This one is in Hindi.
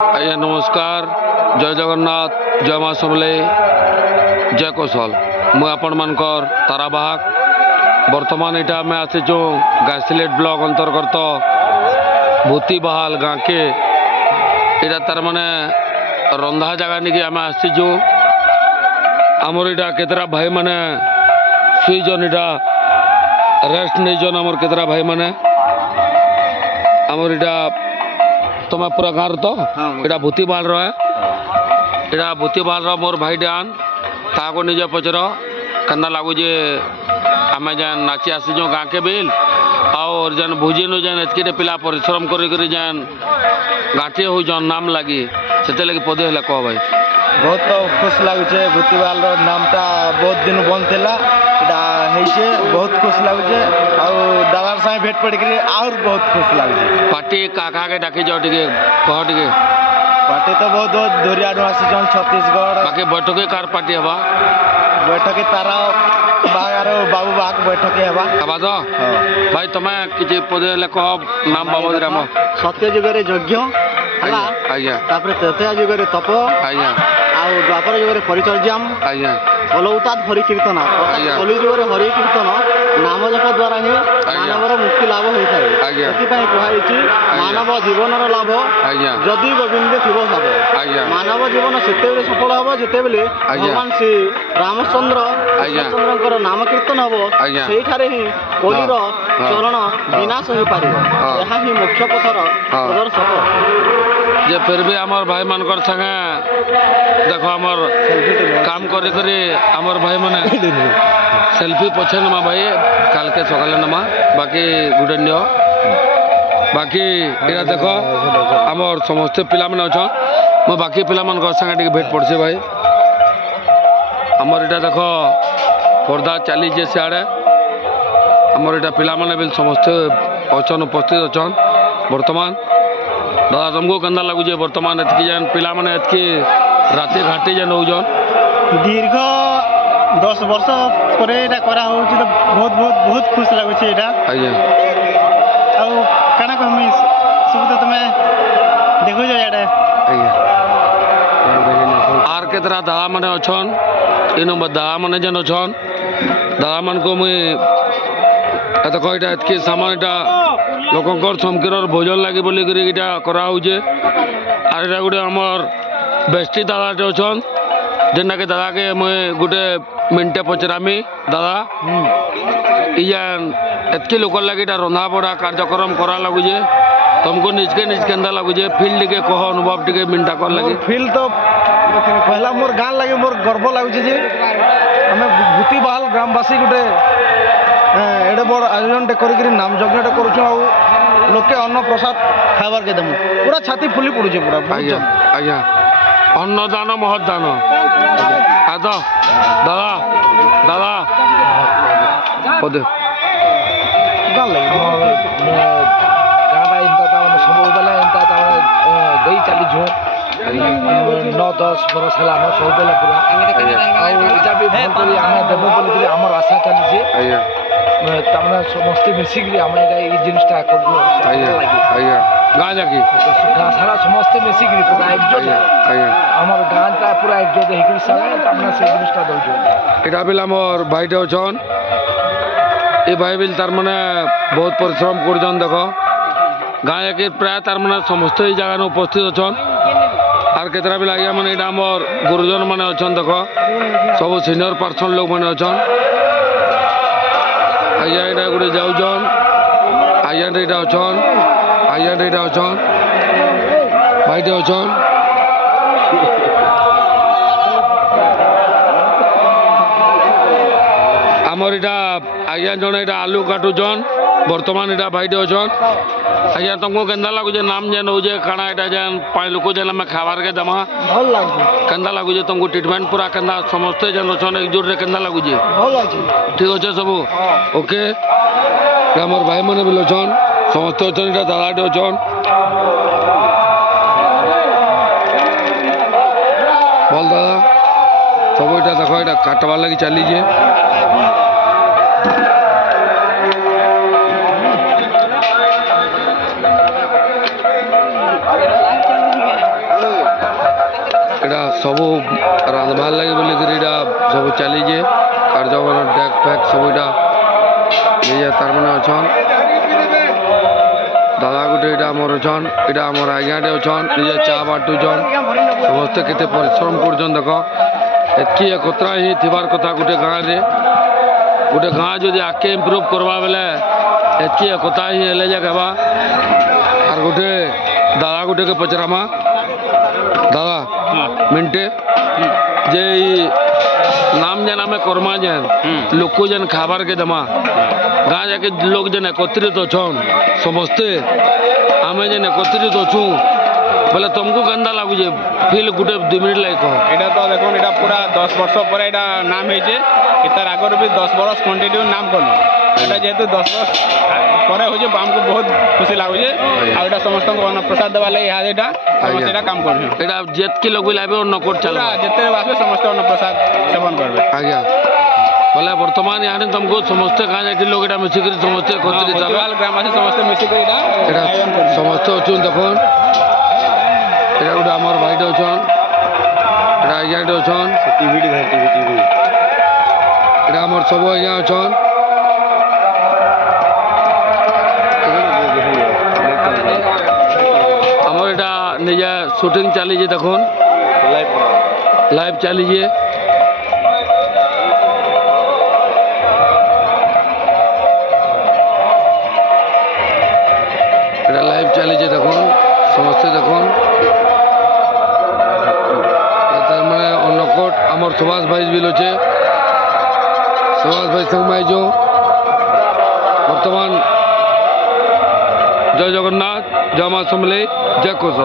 आज्ञा नमस्कार जय जगन्नाथ जय माँ समले जय कौशल मु आपण मानकर ताराबाहक बर्तमान इटा आम आसीचु गायसिलेट ब्लॉक अंतर्गत भूतीबाहाल गाँ के इटा तार माने रंधा जगह नहीं आम आसीचु आमर इटा केतरा भाई माने सुईजन इटा रेस्ट नहीं जन आमर केतरा भाई माने आमर इटा तुम पूरा गाँव तो इटा भूतीबाल है इटा भूतीबाल मोर भाई डान ताको निजे पचर कंदा लगुचे आम जेन नाची आसीचु गाँ के बिल और जेन भोजिनु जेन एतके पिला परिश्रम कर जेन गाँठी हो नाम लगी से लगे पदे है कह भाई बहुत खुश लगुचे भूतीबाल नामटा बहुत दिन बंद थिला बहुत खुश लगुचे दादार साथ भेट पड़ और बहुत खुश लगुचे पार्टी का के डाकी जाओ टे कह टे पार्टी तो बहुत बहुत दूरिया आसीचन छत्तीसगढ़ बाकी बैठक कार पार्टी हवा बैठक तारा बाबू बाग बैठक हवा हवा तो भाई तुम्हें किसी पदे कह नाम बाबद राम सत्य जुगे यज्ञ आज्ञा त्रेतया जुगे तप आज्ञा द्वापर जुगे परिचर्याम आज्ञा कलौताद हरि कीर्तन कलि जुगे हरि कीर्तन नाम जप द्वारा ही मानवर मुक्ति लाभ होता है कहुई मानव जीवन लाभ जदि गोविंद थी सब मानव जीवन से सफल हम जिते भगवान श्री रामचंद्र कृष्णचंद्र नाम कीर्तन हम से ही कलिर चरण विनाश हो पार यह ही मुख्य पथर प्रदर्शक जे फिर भी आमर भाई मानकर संगे देखो आमर काम करी करी आमर भाई माने सेल्फी पछे नमा भाई काल के सकाले नमा बाकी गुड नियो बाकी इरा देखो आमर समस्त पिला माने अछन मो बाकी पिला मानकर संगे टिके भेट पड़ছে भाई आमर इटा देखो पर्दा चली जे सियाड़े आमर इटा पिला माने बिल समस्त अछन उपस्थित अछन वर्तमान दादा तुमको कंदा लगुचे वर्तमान एतकी जेन पिला माने एतकी राति घाटी जेन होजन दीर्घ 10 वर्ष पर करा हो तो बहुत बहुत बहुत खुश लगुचे एटा आज्ञा आउ काना कहमी सब तो तुम देखो जो एटा आज्ञा आर के तरह दादा माने अछन इन दादा माने जेन अछन दादा मान को मुई एत कईटा एतकी सामान एटा लोकंकर समकीर भोजन लगे बोली कराऊे आर इटा गोटे आमर बेस्टी दादाटे अच्छन जेनटा के दादा के मुझे गोटे मिनटे पचरामी दादा इजान एतकी लोक लगे रंधा बड़ा कार्यक्रम करा लगुचे तुमको निजके निज केंदा लगुचे फील्ड के कह अनुभव टे मिनटा कर लगे फील्ड तो पहला मोर गाँ लगे मोर गर्व लगुचे आम भूतीबाहाल ग्रामवासी गोटे एडे बड़ आयोजन कर नाम यज्ञ कर लोके अन्न प्रसाद खाबार के देमु पूरा छाती फुली पड़ुचे पूरा आज्ञा आज्ञा अन्नदान महदान आद दादा दादा पदे गाँव सब बेले दे चलीछु 9-10 बरस है सब बेले पूरा देव बोली आमर आशा चली तमने समस्ते मिसिक आम जिनटा कर गाँ जाकि गाँ सारा समस्ते मिसिक पूरा एकजुट आमर गाँटा पूरा एकजुट होकर सारा से जिनटा दौर इटा बिल आमर भाईटे अच्छन ये भाई बिल तार माने बहुत परिश्रम कर देख गाँ जाकि प्राय तार माने समस्त जगह उपस्थित अच्छन आर केतरा बिल आज्ञा माने इटा आमर गुरुजन माने अच्छन देख सब सीनियर पर्सन लोग माने अच्छन आज्ञा इटा गोटे जाऊन आज्ञा इटा अच्छन आज्ञा इटा अच्छन भाईटे अच्छन आमर इटा आज्ञा जन इटा आलू काटुचन वर्तमान इटा भाईटे अच्छन आज्ञा तुमको केंदा लगुचे नाम जेन होजे काना इटा जेन 5 लोक जेन आम खाबार के दमा भल लागुचे केंदा लगुचे तुमको ट्रीटमेंट पूरा केंदा समस्त जेन अच्छन एकजुट रे केंदा लगुचे भल लागुचे ठीक अच्छे सब ओके आमर भाई मैंने भी अच्छन समस्त अच्छन इटा दादाटे अच्छन भल दादा सब इटा देख इटा काटबार लगी चलीजे এটা সবু রাঁধবার লাগে বলিকি এটা সবু চালিছে কার্যক্রম ডেক ফেক সবুটা নিজে তার মানে অছন দাদা গোটে এটা আমার অছন এটা আমার আজ্ঞাটে অছন নিজে চা বাটুছন সমস্তে কেতে পরিশ্রম করছন দেখ এতকি একত্রা হি থিবার কথা গোটে গাঁরে গোটে গাঁ যদি আগে ইম্প্রুভ করবা বেলে এতকি একতা হি হেলে যাক হেবা আর গোটে দাদা গোটেকে পচরামা দাদা মিনটে যে নাম যেন আমি কর্মা যেন লোক যেন খাবার কে দেমা গাঁ যাকে লোক যেন একত্রিত অছন সমস্তে আমি যেন একত্রিত অছু বলে তোমাকে কেন্দা লাগুছে ফিল গোটে 2 মিনিট লাগে কহ এটা তো দেখুন এটা পুরা 10 বর্ষ পরে এটা নাম হয়েছে এটার আগর বি 10 বরস কন্টিনিউ নাম করলো এটা যেহেতু 10 বর্ষ পরে হচ্ছে আমাকে বহুত খুশি লাগুছে আর এটা সমস্ত অন্নপ্রসাদ দেওয়া লাগে ইহাদ এটা সেটা কাম করছে এটা যেতকি লোক লাগবে অন্নকোট চালবা যেতে আসবে সমস্ত অন্নপ্রসাদ সেবন করবে আজ্ঞা বলে বর্তমান ইয়ানে তোমাকে সমস্ত গাঁ যাকে লোক এটা মিশিকি সমস্তে একত্রিত মতিলাল গ্রামবাসী সমস্ত মিশিকি এটা এটা আয়োজন করছে সমস্ত অছুন দেখুন এটা গোটে আমার ভাইটে অছন এটা আজ্ঞাটে অছন টিভি এটা আমার সবু আজ্ঞা অছন আমার এটা নিজে শুটিং চালিয়ে দেখুন লাইভ চালিয়ে এটা লাইভ চালিয়ে দেখুন সমস্ত দেখুন তার মানে অন্নকোট আমার সুভাষ ভাই বিল আছে সুভাষ ভাই সংমাইজ বর্তমান জয় জগন্নাথ জয় মা সমলেই জয় কোষ